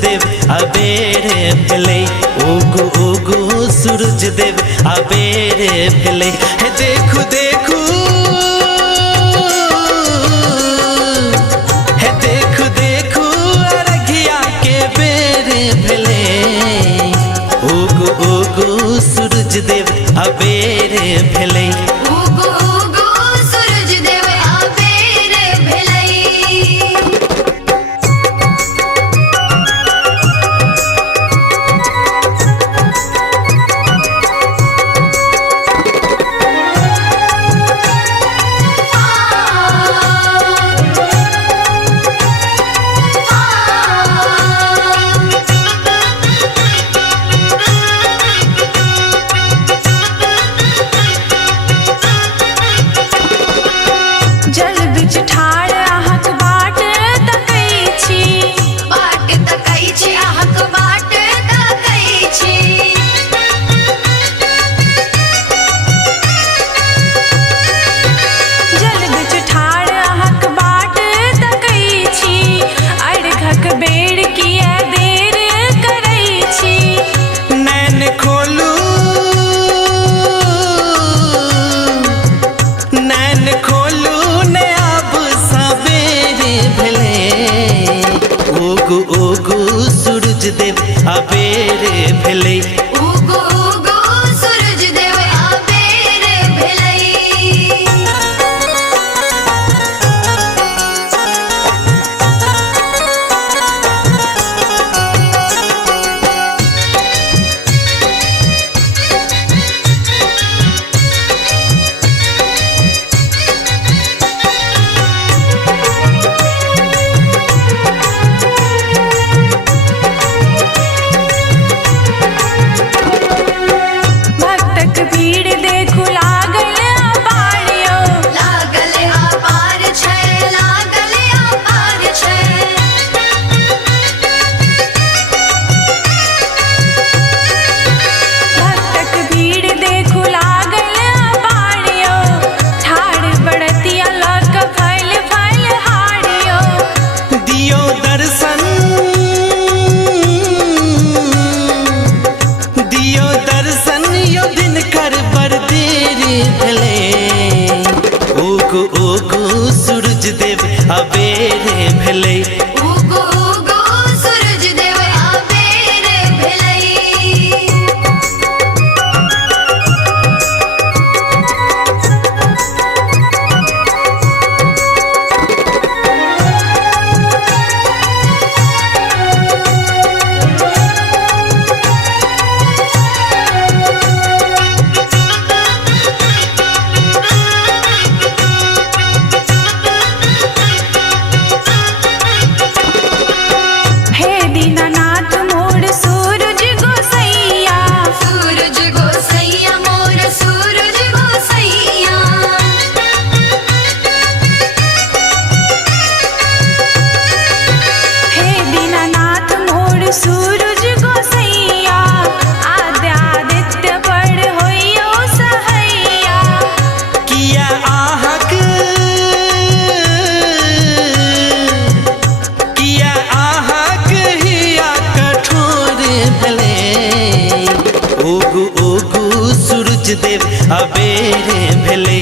देव अबेरे भेलै। उगु उगु सूरज देव अबेरे भेलै। हे देखू देखू, हे देखू देखू अरघिया के बेर भेलै। उगु उगु सूरज देव अबेरे भेलै। जल बिच ठाड़ अहाँक बाट तकै छी, बाट तकै छी, अहाँक बाट तकै छी। जल बिच ठाड़ अहाँक बाट तकै छी, अर्घक बेर किया देर करै छी। नैन खोलू, नैन खोलू ने अब सबेरे भेलै। उगु उगु सूरज देव अबेरे भेलै। उगु उगु सूरज देव अबेरे भेलै। भक्तक भीड़ देखू लागल अपार यौ, लागल अपार छै, लागल अपार छै। भक्तक भीड़ देखू लागल अपार यौ, ठाड़ बड़तिया लऽ कऽ फैल फैल हार यौ। दियो दर्शन, दियो दर्शन यो दिनकर बड़ देर भेलै। उगु उगु सूरज देव अबेरे भेलै। उगु उगु सूरज देव अबेरे भेलै। हे दीनानाथ मोर सूरज गोसैया, सूरज गोसैया मोर सूरज गोसैया। हे दीनानाथ मोर सूरज गोसैया, आद्यादित्य बड़ होइयो सहैया। किया आहक, किया आहक हिया कठोर भेलै। उगु उगु सूरज देव अबेरे भेलै।